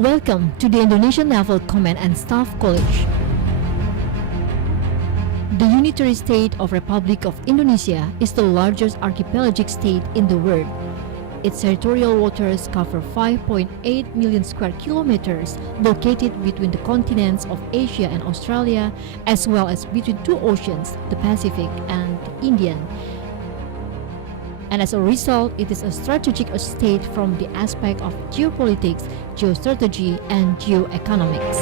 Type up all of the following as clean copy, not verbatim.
Welcome to the Indonesian Naval Command and Staff College. The unitary state of Republic of Indonesia is the largest archipelagic state in the world. Its territorial waters cover 5.8 million square kilometers, located between the continents of Asia and Australia, as well as between two oceans, the Pacific and the Indian. And as a result, it is a strategic state from the aspect of geopolitics, geostrategy, and geoeconomics.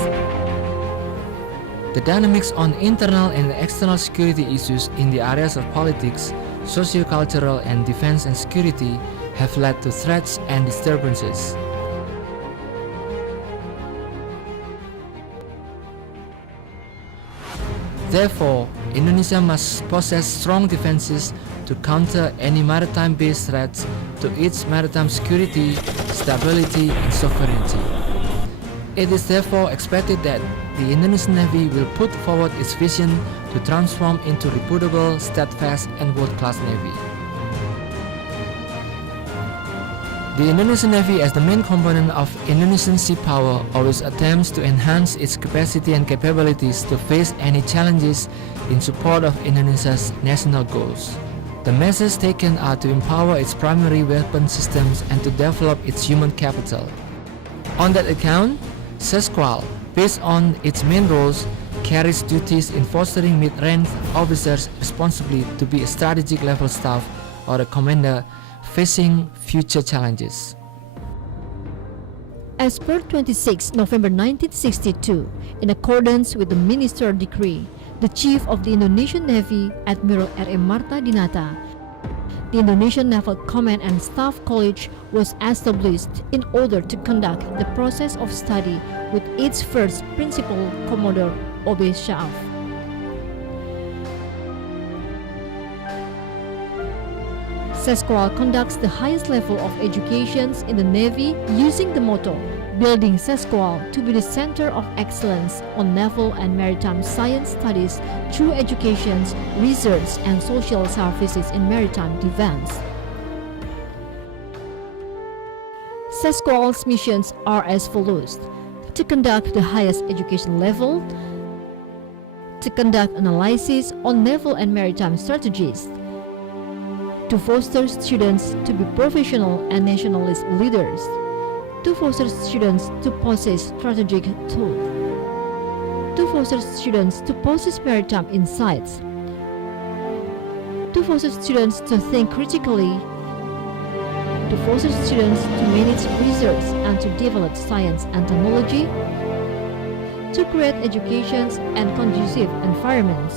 The dynamics on internal and external security issues in the areas of politics, socio-cultural, and defense and security have led to threats and disturbances. Therefore, Indonesia must possess strong defenses to counter any maritime-based threats to its maritime security, stability, and sovereignty. It is therefore expected that the Indonesian Navy will put forward its vision to transform into reputable, steadfast, and world-class Navy. The Indonesian Navy, as the main component of Indonesian sea power, always attempts to enhance its capacity and capabilities to face any challenges in support of Indonesia's national goals. The measures taken are to empower its primary weapon systems and to develop its human capital. On that account, SESKOAL, based on its main roles, carries duties in fostering mid-rank officers responsibly to be a strategic level staff or a commander facing future challenges. As per 26 November 1962, in accordance with the Ministerial Decree, the Chief of the Indonesian Navy, Admiral R.M. Marta Dinata, the Indonesian Naval Command and Staff College was established in order to conduct the process of study with its first principal, Commodore O.B. Shaaf. SESKOAL conducts the highest level of education in the Navy using the motto, building SESKOAL to be the center of excellence on naval and maritime science studies through education, research, and social services in maritime defense. SESKOAL's missions are as follows: to conduct the highest education level, to conduct analysis on naval and maritime strategies, to foster students to be professional and nationalist leaders, to foster students to possess strategic thought, to foster students to possess maritime insights, to foster students to think critically, to foster students to manage research and to develop science and technology, to create education and conducive environments,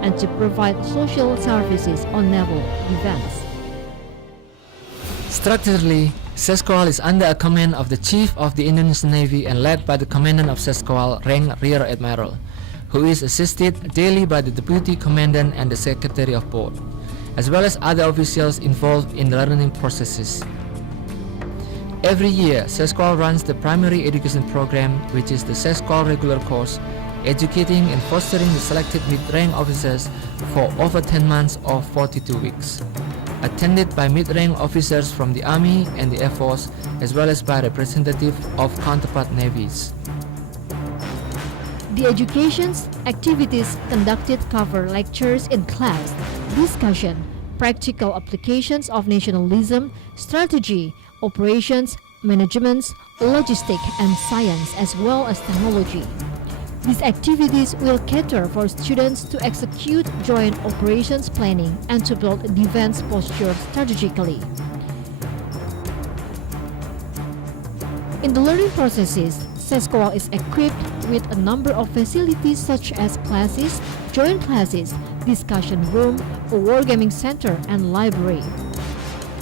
and to provide social services on naval defense. Structurally, SESKOAL is under a command of the Chief of the Indonesian Navy and led by the Commandant of SESKOAL, rank Rear Admiral, who is assisted daily by the Deputy Commandant and the Secretary of Board, as well as other officials involved in the learning processes. Every year, SESKOAL runs the primary education program, which is the SESKOAL regular course, educating and fostering the selected mid-rank officers for over 10 months or 42 weeks, attended by mid-rank officers from the Army and the Air Force, as well as by representatives of counterpart navies. The education's activities conducted cover lectures in class, discussion, practical applications of nationalism, strategy, operations, management, logistics, and science, as well as technology. These activities will cater for students to execute joint operations planning and to build defense posture strategically. In the learning processes, SESKOAL is equipped with a number of facilities such as classes, joint classes, discussion room, a wargaming center, and library.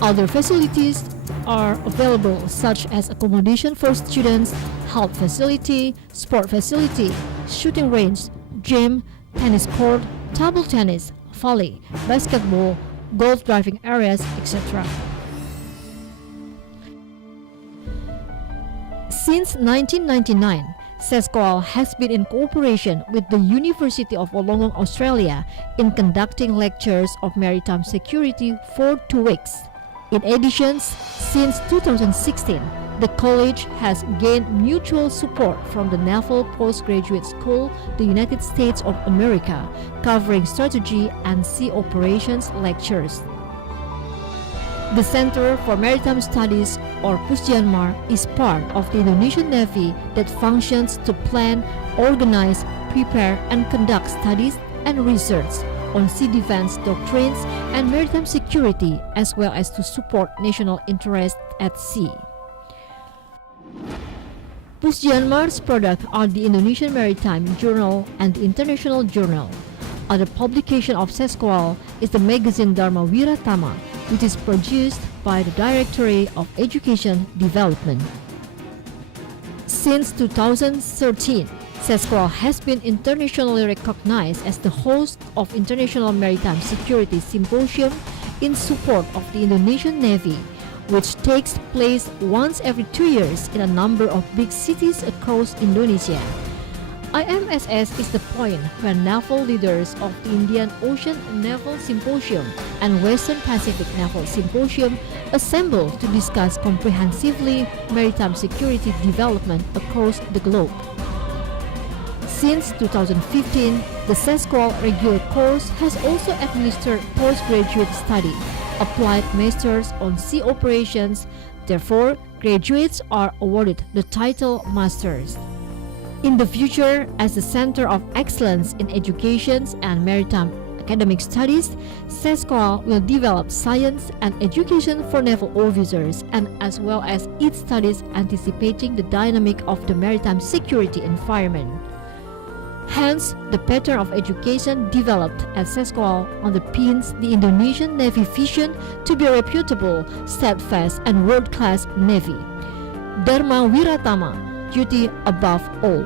Other facilities are available such as accommodation for students, health facility, sport facility, shooting range, gym, tennis court, table tennis, volley, basketball, golf driving areas, etc. Since 1999, SESKOAL has been in cooperation with the University of Wollongong, Australia, in conducting lectures of maritime security for 2 weeks. In addition, since 2016, The college has gained mutual support from the Naval Postgraduate School, the United States of America, covering strategy and sea operations lectures. The Center for Maritime Studies, or Pusdianmar, is part of the Indonesian Navy that functions to plan, organize, prepare, and conduct studies and research on sea defense doctrines and maritime security, as well as to support national interests at sea. Pusdianmar's products are the Indonesian Maritime Journal and the International Journal. Other publication of SESKOAL is the magazine Dharma Wiratama, which is produced by the Directorate of Education Development. Since 2013, SESKOAL has been internationally recognized as the host of International Maritime Security Symposium in support of the Indonesian Navy, which takes place once every 2 years in a number of big cities across Indonesia. IMSS is the point where naval leaders of the Indian Ocean Naval Symposium and Western Pacific Naval Symposium assemble to discuss comprehensively maritime security development across the globe. Since 2015, the SESKOAL regular course has also administered postgraduate study, applied masters on sea operations. Therefore, graduates are awarded the title masters. In the future, as the Center of Excellence in Education and Maritime Academic Studies, SESKOAL will develop science and education for naval officers, and as well as its studies anticipating the dynamic of the maritime security environment. Hence, the pattern of education developed at SESKOAL underpins the Indonesian Navy vision to be a reputable, steadfast, and world-class Navy. Dharma Wiratama, duty above all.